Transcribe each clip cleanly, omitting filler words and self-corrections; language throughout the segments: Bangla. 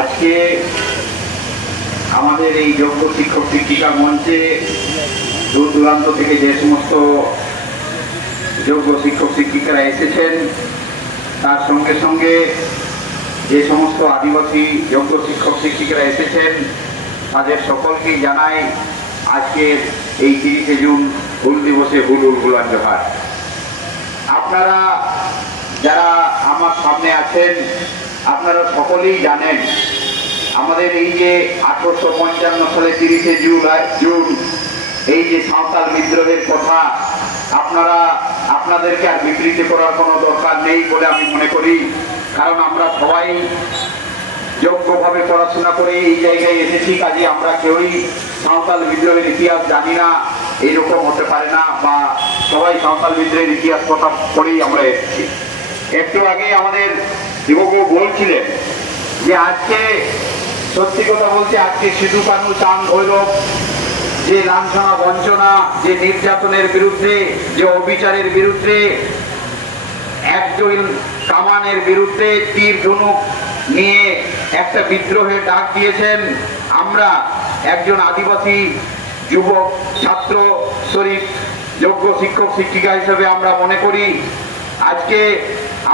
আজকে আমাদের এই যোগ্য শিক্ষক শিক্ষিকা মঞ্চে দূর দূরান্ত থেকে যে সমস্ত যোগ্য শিক্ষক শিক্ষিকারা এসেছেন, তার সঙ্গে সঙ্গে যে সমস্ত আদিবাসী যোগ্য শিক্ষক শিক্ষিকারা এসেছেন, তাদের সকলকেই জানাই আজকের এই 30শে জুন হুল দিবসে হুল গুলান জোহার। আপনারা যারা আমার সামনে আছেন, আপনারা সকলেই জানেন আমাদের এই যে 1855 সালে 30শে জুন এই যে সাঁওতাল বিদ্রোহের কথা আপনাদেরকে আর বিবৃত করার কোনো দরকার নেই বলে আমি মনে করি। কারণ আমরা সবাই যোগ্যভাবে পড়াশোনা করে এই জায়গায় এসেছি, কাজে আমরা কেউই সাঁওতাল বিদ্রোহের ইতিহাস জানি না এইরকম হতে পারে না, বা সবাই সাঁওতাল বিদ্রোহের ইতিহাস কথা পড়েই আমরা এসেছি। একটু আগে আমাদের যুবক বলছিলেন যে আজকে সত্যি কথা বলতে আজকে সিধু কানু চাঁদ ভৈরব যে লাঞ্ছনা বঞ্চনা, যে নির্যাতনের বিরুদ্ধে, যে অবিচারের বিরুদ্ধে, একজন কামানের বিরুদ্ধে তীর ধনুক নিয়ে একটা বিদ্রোহের ডাক দিয়েছেন, আমরা একজন আদিবাসী যুবক ছাত্র শরীফ যোগ্য শিক্ষক শিক্ষিকা হিসেবে আমরা মনে করি আজকে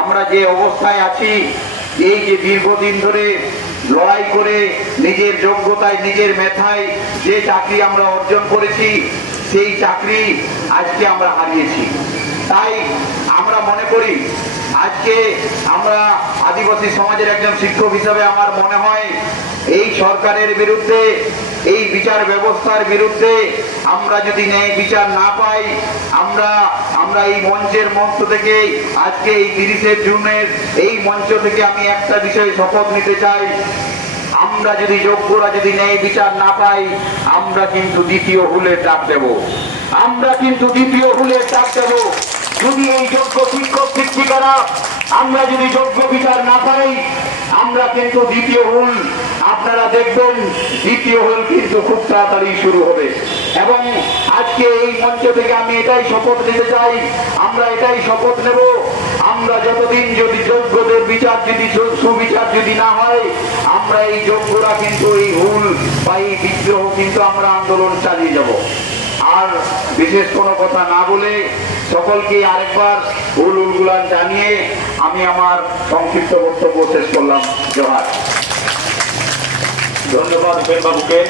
আমরা যে অবস্থায় আছি, এই যে দীর্ঘদিন ধরে লড়াই করে নিজের যোগ্যতায় নিজের মেধায় যে চাকরি আমরা অর্জন করেছি, সেই চাকরি আজকে আমরা হারিয়েছি। তাই আমরা মনে করি আজকে আমরা আদিবাসী সমাজের একজন শিক্ষক হিসাবে আমার মনে হয় এই সরকারের বিরুদ্ধে, এই বিচার ব্যবস্থার বিরুদ্ধে আমরা যদি ন্যায় বিচার না পাই, আমরা এই মঞ্চের মঞ্চ থেকে আজকে এই 30শে জুনের এই মঞ্চ থেকে আমি একটা বিষয়ে শপথ নিতে চাই, আমরা যদি যোগ্যরা যদি ন্যায় বিচার না পাই, আমরা কিন্তু দ্বিতীয় হুলের ডাক দেব। আমরা কিন্তু দ্বিতীয় হুলের ডাক দেব। যদি এই যোগ্য শিক্ষক শিক্ষিকারা আমরা যদি যোগ্য বিচার না পাই, আমরা কিন্তু দ্বিতীয় হুল, আপনারা দেখবেন দ্বিতীয় হুল কিন্তু খুব তাড়াতাড়ি শুরু হবে। এবং আজকে এই মঞ্চ থেকে আমি এটাই শপথ নিতে চাই, আমরা এটাই শপথ নেব, আমরা যতদিন যদি যোগ্যদের বিচার যদি সুবিচার যদি না হয়, আমরা এই যোগ্যরা কিন্তু এই হুল বা এই বিদ্রোহ কিন্তু আমরা আন্দোলন চালিয়ে যাব। আর বিশেষ কোনো কথা না বলে সকলকে আরেকবার হুল গুলান জানিয়ে আমি আমার সংক্ষিপ্ত বক্তব্য শেষ করলাম। জোহার। ধন্যবাদ বাবুকে।